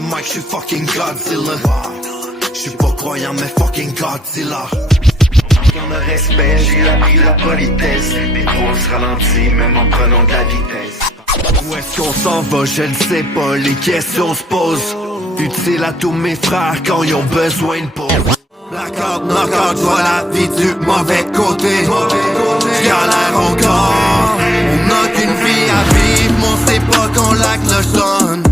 le mic, j'suis fucking Godzilla. J'suis pas croyant, mais fucking Godzilla. Dans le respect, j'ai appris la politesse. Les grosses ralentis, même en prenant de la vitesse. Où est-ce qu'on s'en va, je ne sais pas, les questions se posent. Utile à tous mes frères quand ils ont besoin de pause. Blackout, knockout, je vois la vie du mauvais côté. J'galère encore, on n'a qu'une vie à vivre, mais on sait pas quand la cloche sonne.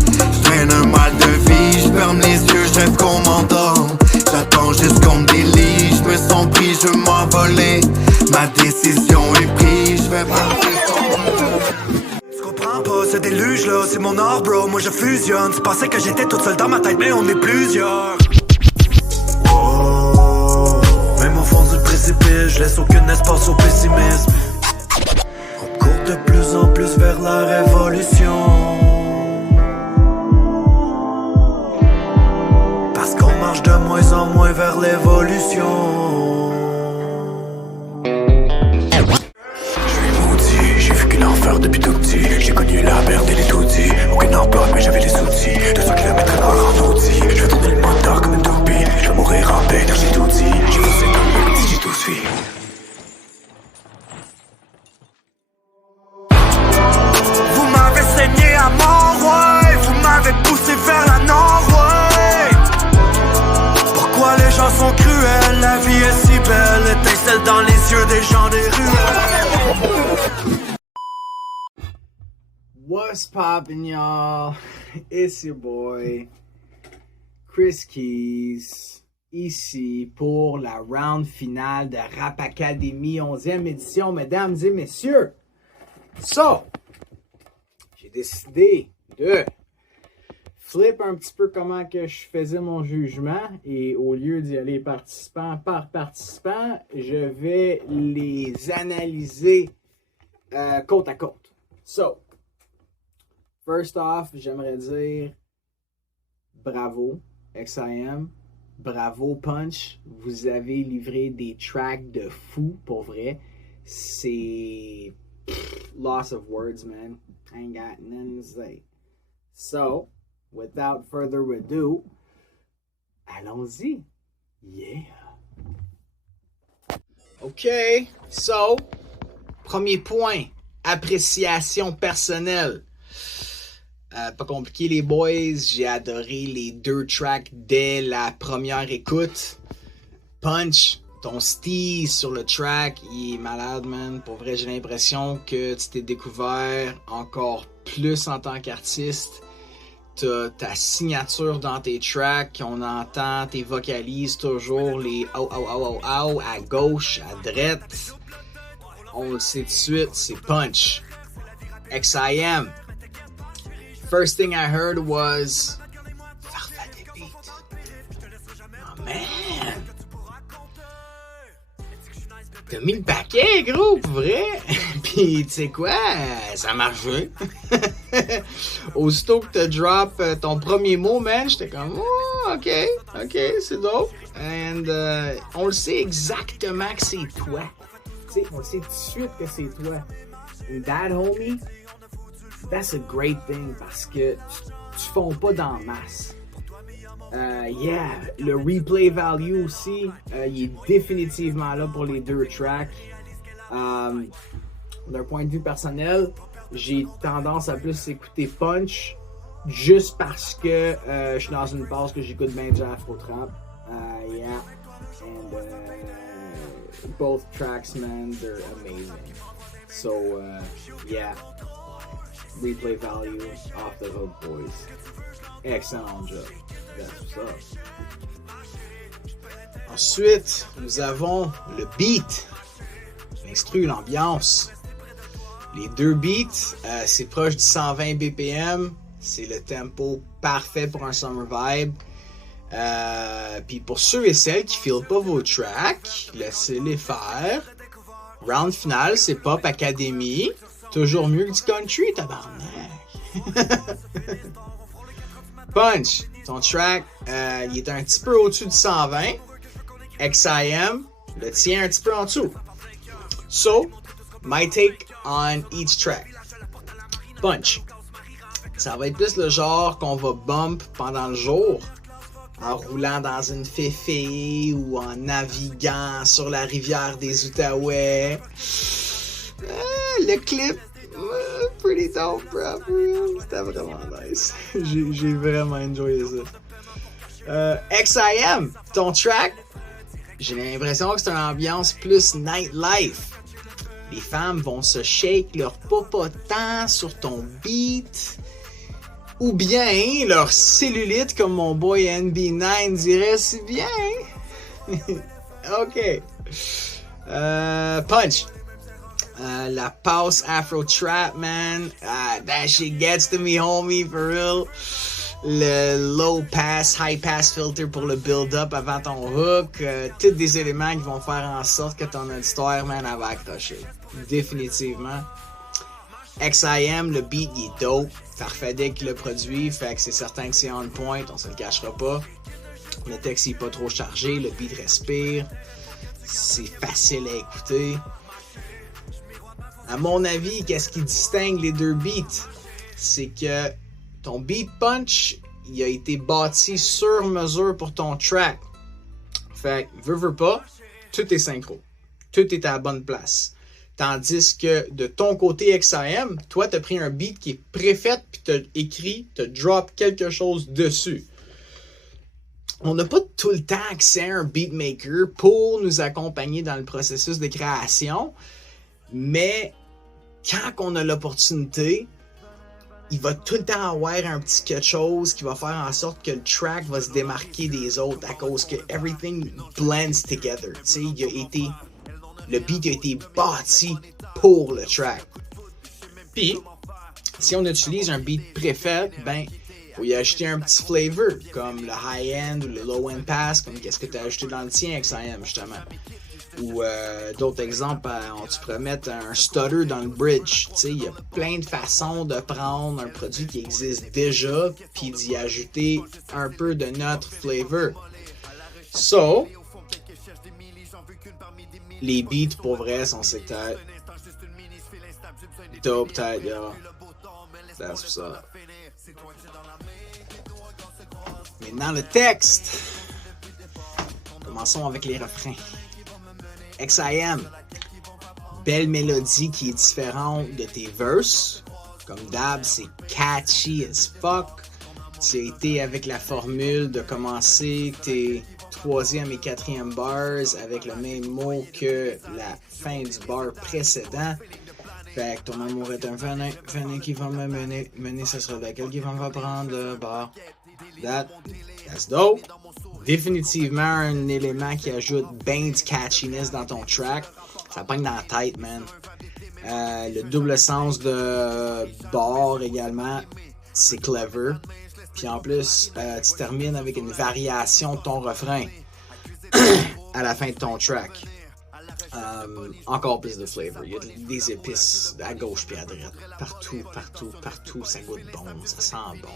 J'traîne un mal de vie, j'ferme les yeux, je rêve qu'on m'endorme. J'attends juste qu'on me délie, j'me sens pris, je veux m'envoler. Ma décision est prise, j'vais Tu comprends pas ce déluge là, c'est mon art bro, moi je fusionne. Tu pensais que j'étais toute seule dans ma tête, mais on est plusieurs. Même au fond du précipice, je laisse aucun espace au pessimisme. On court de plus en plus vers la révolution. Parce qu'on marche de moins en moins vers l'évolution. Je suis maudit, j'ai vécu l'enfer depuis tout petit. J'ai connu la merde et les tout-dits. Aucun emploi mais j'avais les outils. 200 km en Audi. Je vais tourner le moteur comme une toupie. Je vais mourir en paix car j'ai tout dit. J'ai poussé dans le petit, j'ai tout suivi. Vous m'avez saigné à mort, ouais. Vous m'avez poussé vers la nord, ouais. Pourquoi les gens sont cruels? La vie est si belle. Étincelle dans les yeux des gens des ruelles. What's poppin', y'all? It's your boy, Chris Keys, ici pour la round finale de Rap Academy 11e édition, mesdames et messieurs. So, j'ai décidé de flip un petit peu comment que je faisais mon jugement et au lieu d'y aller participant par participant, je vais les analyser côte à côte. So, first off, j'aimerais dire bravo XIM, bravo Punch, vous avez livré des tracks de fou pour vrai. C'est loss of words, man. I ain't got nothing to say. So, without further ado, allons-y. Yeah. OK, so, premier point, appréciation personnelle. Pas compliqué les boys, j'ai adoré les deux tracks dès la première écoute. Punch, ton style sur le track, il est malade, man. Pour vrai, j'ai l'impression que tu t'es découvert encore plus en tant qu'artiste. T'as ta signature dans tes tracks, on entend tes vocalises toujours, les « oh, oh, oh, oh, oh » à gauche, à droite. On le sait tout de suite, c'est Punch. XIM. First thing I heard was Farfadet beat. Oh man! T'as mis le paquet, gros, pour vrai! Pis tu sais quoi? Ça marchait. Aussitôt que t'as drop ton premier mot, man, j'étais comme oh, ok, c'est dope. And on le sait exactement que c'est toi. Tu sais, on le sait tout de suite que c'est toi. And that, homie, that's a great thing parce que tu fonds pas dans masse. Yeah, le replay value aussi, il est définitivement là pour les deux tracks. D'un point de vue personnel, j'ai tendance à plus écouter Punch juste parce que je suis dans une phase que j'écoute bien du Afro Trap. Yeah, and both tracks, man, they're amazing. So, yeah. Replay value off the hook, boys. Excellent job. That's what's up. Ensuite, nous avons le beat, l'instru, l'ambiance. Les deux beats, c'est proche du 120 BPM. C'est le tempo parfait pour un summer vibe. Puis pour ceux et celles qui filent pas vos tracks, laissez-les faire. Round final, c'est Pop Academy. Toujours mieux que du country, tabarnak. Punch, ton track, il est un petit peu au-dessus du 120. XIM, le tien un petit peu en dessous. So, my take on each track. Punch. Ça va être plus le genre qu'on va bump pendant le jour, en roulant dans une féfé ou en naviguant sur la rivière des Outaouais. Le clip, pretty dope, bro. C'était vraiment nice. J'ai vraiment enjoyé ça. XIM, ton track, j'ai l'impression que c'est une ambiance plus nightlife. Les femmes vont se shake leur popotant sur ton beat. Ou bien leur cellulite, comme mon boy NB9 dirait si bien. Ok. Punch. La pause Afro Trap, man. That shit gets to me, homie, for real. Le low pass, high pass filter pour le build-up avant ton hook. Tous des éléments qui vont faire en sorte que ton auditoire, man, elle va accrocher. Définitivement. XIM, le beat, il est dope. Farfadet qui le produit, fait que c'est certain que c'est on point, on se le cachera pas. Le texte il est pas trop chargé, le beat respire. C'est facile à écouter. À mon avis, qu'est-ce qui distingue les deux beats? C'est que ton beat punch, il a été bâti sur mesure pour ton track. Fait que, veux pas, tout est synchro. Tout est à la bonne place. Tandis que de ton côté XIM, toi, t'as pris un beat qui est préfait, puis t'as écrit, t'as drop quelque chose dessus. On n'a pas tout le temps accès à un beatmaker pour nous accompagner dans le processus de création, mais quand on a l'opportunité, il va tout le temps avoir un petit quelque chose qui va faire en sorte que le track va se démarquer des autres à cause que everything blends together. Tu sais, le beat a été bâti pour le track. Puis, si on utilise un beat préfet, ben, faut y ajouter un petit flavor, comme le high-end ou le low-end pass, comme qu'est-ce que tu as ajouté dans le tien, XIM, justement. Ou d'autres exemples, tu pourrais mettre un stutter dans le bridge. Tu sais, il y a plein de façons de prendre un produit qui existe déjà, puis d'y ajouter un peu de notre flavor. So, les beats, pour vrai, sont sectaires. Dope tête, yo. That's what's up. Maintenant, le texte. Commençons avec les refrains. XIM. Belle mélodie qui est différente de tes verses. Comme d'hab, c'est catchy as fuck. Tu as été avec la formule de commencer tes 3e et 4e bars avec le même mot que la fin du bar précédent. Fait que ton amour est un venin, venin qui va me mener, mener ce sera laquelle qui va me prendre le bar. That's dope. Définitivement un élément qui ajoute bien du catchiness dans ton track. Ça pogne dans la tête, man. Le double sens de bar également, c'est clever. Puis en plus, tu termines avec une variation de ton refrain à la fin de ton track. Encore plus de flavor. Il y a des épices à gauche puis à droite. Partout, ça goûte bon, ça sent bon,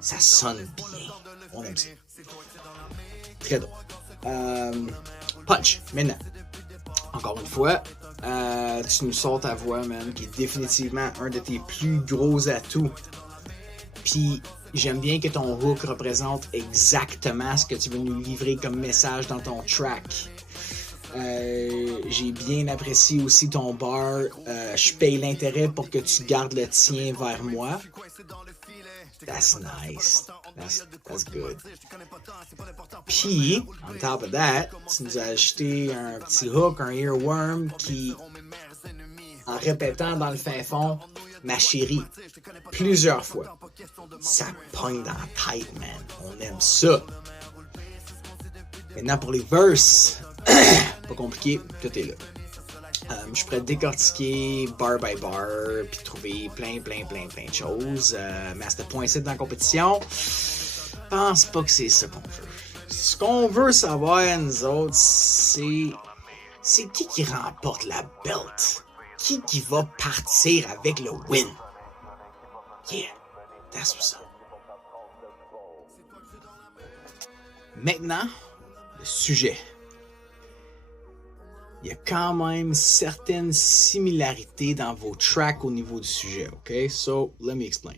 ça sonne bien. On aime ça. Très drôle. Punch, maintenant. Encore une fois, tu nous sors ta voix, man, qui est définitivement un de tes plus gros atouts. Puis j'aime bien que ton hook représente exactement ce que tu veux nous livrer comme message dans ton track. J'ai bien apprécié aussi ton bar. Je paye l'intérêt pour que tu gardes le tien vers moi. That's nice. That's good. Puis, on top of that, tu nous as ajouté un petit hook, un earworm qui, en répétant dans le fin fond, ma chérie, plusieurs fois, ça pogne dans la tête, man. On aime ça. Maintenant, pour les verses, pas compliqué, tout est là. Je suis prêt à décortiquer bar by bar, puis trouver plein de choses. Mais à ce point-ci dans la compétition, je pense pas que c'est ça qu'on veut. Ce qu'on veut savoir, nous autres, c'est qui remporte la belt? Qui va partir avec le win? Yeah, that's what's up. Maintenant, le sujet. Il y a quand même certaines similarités dans vos tracks au niveau du sujet, ok? So, let me explain.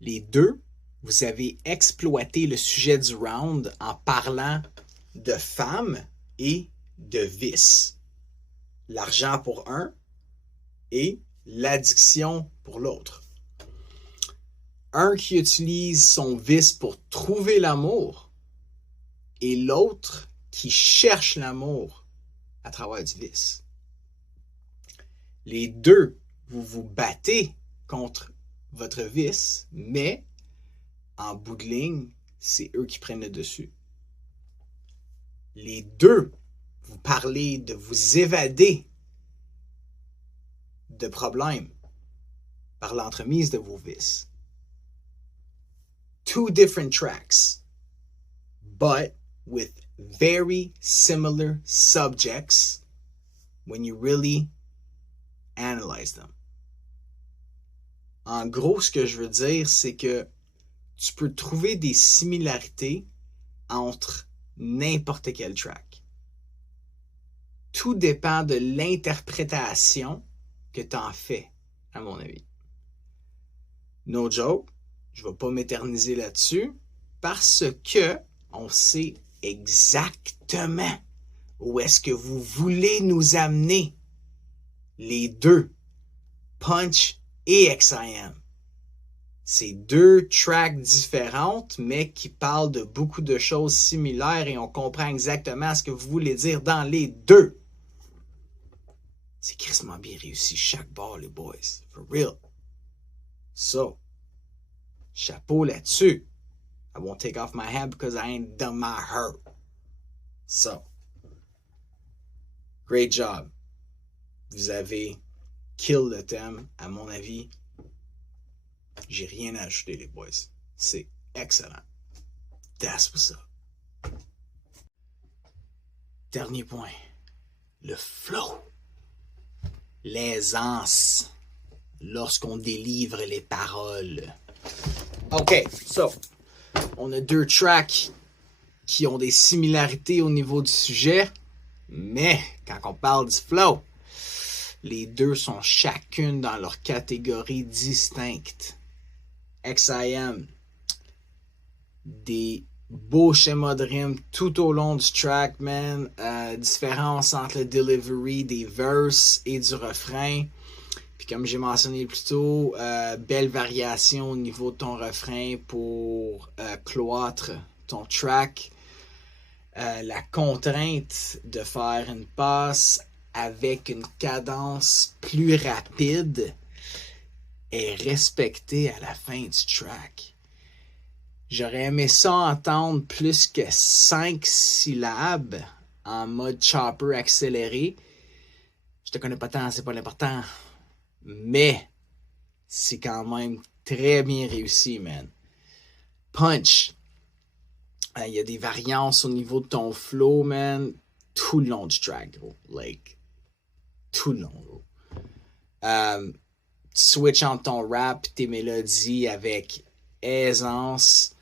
Les deux, vous avez exploité le sujet du round en parlant de femmes et de vices. L'argent pour un et l'addiction pour l'autre. Un qui utilise son vice pour trouver l'amour et l'autre qui cherche l'amour à travers du vice. Les deux, vous vous battez contre votre vice, mais en bout de ligne, c'est eux qui prennent le dessus. Les deux, vous parlez de vous évader de problèmes par l'entremise de vos vices. Two different tracks, but with very similar subjects when you really analyze them. En gros, ce que je veux dire, c'est que tu peux trouver des similarités entre n'importe quel track. Tout dépend de l'interprétation que tu en fais, à mon avis. No joke, je ne vais pas m'éterniser là-dessus parce que on sait exactement où est-ce que vous voulez nous amener. Les deux, Punch et XIM. C'est deux tracks différentes, mais qui parlent de beaucoup de choses similaires et on comprend exactement ce que vous voulez dire dans les deux. C'est crissement bien réussi chaque bar, les boys. For real. So, chapeau là-dessus. I won't take off my hat because I ain't done my hurt. So, great job. Vous avez kill le thème, à mon avis. J'ai rien à ajouter, les boys. C'est excellent. That's what's up. Dernier point. Le flow. L'aisance. Lorsqu'on délivre les paroles. OK, so. On a deux tracks qui ont des similarités au niveau du sujet. Mais, quand on parle du flow, les deux sont chacune dans leur catégorie distincte. XIM, des beaux schémas de rime tout au long du track, man. Différence entre le delivery des verses et du refrain. Puis comme j'ai mentionné plus tôt, belle variation au niveau de ton refrain pour cloître ton track. La contrainte de faire une passe avec une cadence plus rapide est respectée à la fin du track. J'aurais aimé ça entendre plus que 5 syllabes en mode chopper accéléré. Je te connais pas tant, c'est pas l'important. Mais c'est quand même très bien réussi, man. Punch. Il y a des variances au niveau de ton flow, man. Tout le long du track, gros. Like, tout le long, gros. Tu switches entre ton rap et tes mélodies avec aisance.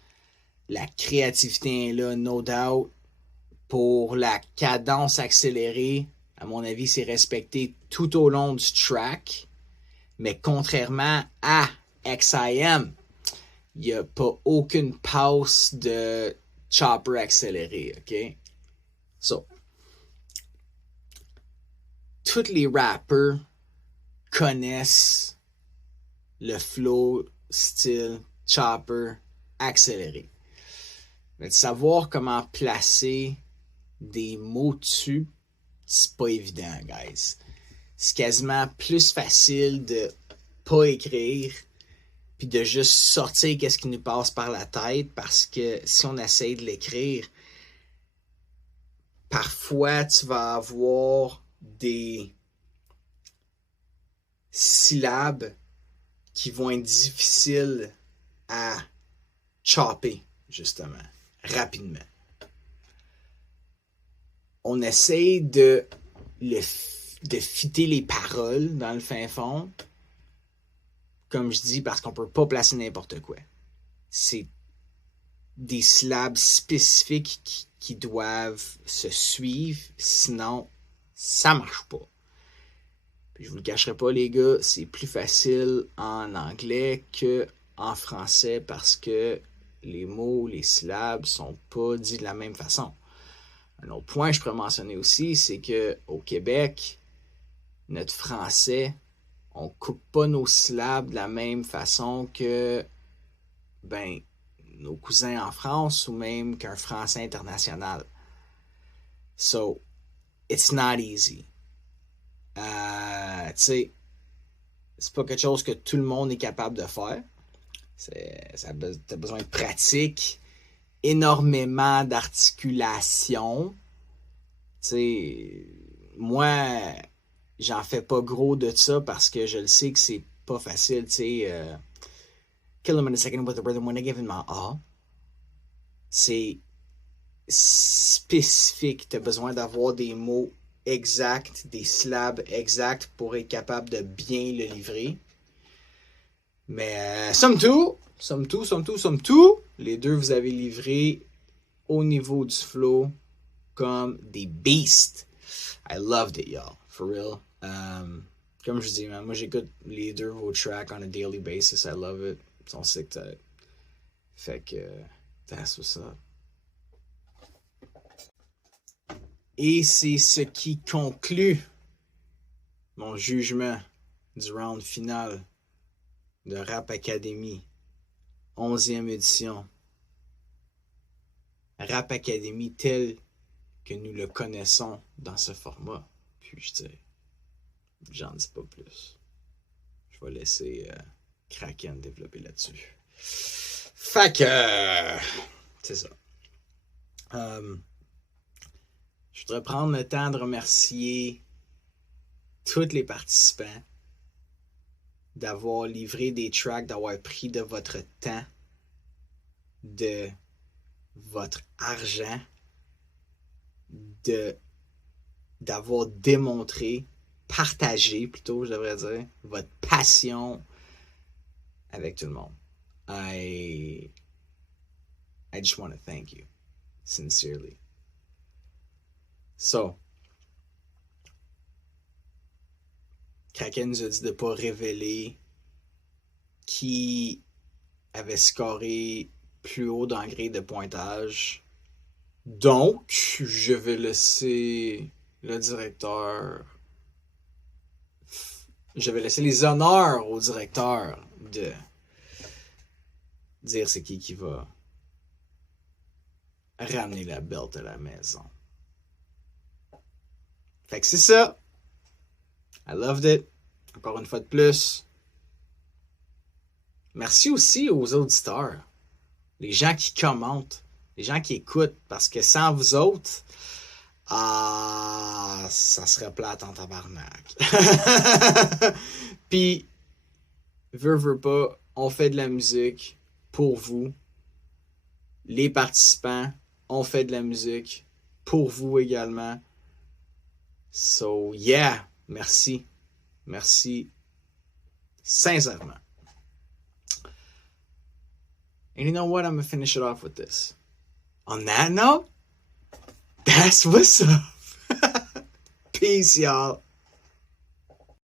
La créativité est là, no doubt. Pour la cadence accélérée, à mon avis, c'est respecté tout au long du track. Mais contrairement à XIM, il n'y a pas aucune pause de chopper accéléré, OK? So, tous les rappers connaissent le flow style chopper accéléré. Mais de savoir comment placer des mots dessus, c'est pas évident, guys. C'est quasiment plus facile de pas écrire puis de juste sortir qu'est-ce qui nous passe par la tête parce que si on essaie de l'écrire, parfois tu vas avoir des syllabes qui vont être difficiles à chopper, justement, rapidement. On essaie de fitter les paroles dans le fin fond, comme je dis, parce qu'on peut pas placer n'importe quoi. C'est des syllabes spécifiques qui doivent se suivre, sinon ça marche pas. Puis je vous le cacherai pas, les gars, c'est plus facile en anglais que en français parce que les mots, les syllabes sont pas dits de la même façon. Un autre point que je pourrais mentionner aussi, c'est qu'au Québec, notre français, on coupe pas nos syllabes de la même façon que nos cousins en France ou même qu'un français international. So, it's not easy. Tu sais, c'est pas quelque chose que tout le monde est capable de faire. T'as besoin de pratique, énormément d'articulation. Tu sais, moi, j'en fais pas gros de ça parce que je le sais que c'est pas facile. Tu sais, kill him in a second with the rhythm when I give him my all. C'est spécifique. T'as besoin d'avoir des mots exacts, des syllabes exactes pour être capable de bien le livrer. Mais somme tout, les deux vous avez livré au niveau du flow comme des beasts. I loved it, y'all. For real. Comme je dis, man, moi j'écoute les deux vos tracks on a daily basis. I love it. Ils sont sick tête. Fait que that's what's up. Et c'est ce qui conclut mon jugement du round final de Rap Academy, 11e édition. Rap Academy tel que nous le connaissons dans ce format. Puis je dis, j'en dis pas plus. Je vais laisser Kraken développer là-dessus. Fait que, c'est ça. Je voudrais prendre le temps de remercier tous les participants d'avoir livré des tracks, d'avoir pris de votre temps, de votre argent, d'avoir démontré, partagé plutôt, je devrais dire, votre passion avec tout le monde. I just want to thank you, sincerely. So, Kraken nous a dit de ne pas révéler qui avait scoré plus haut dans le grille de pointage. Donc, je vais laisser le directeur... Je vais laisser les honneurs au directeur de dire c'est qui va ramener la belt à la maison. Fait que c'est ça. I loved it. Encore une fois de plus. Merci aussi aux auditeurs. Les gens qui commentent. Les gens qui écoutent. Parce que sans vous autres, ça serait plate en tabarnak. Puis, veux pas, on fait de la musique pour vous. Les participants, on fait de la musique pour vous également. So, yeah, merci. Merci sincèrement. And you know what? I'm going to finish it off with this. On that note, that's what's up. Peace, y'all.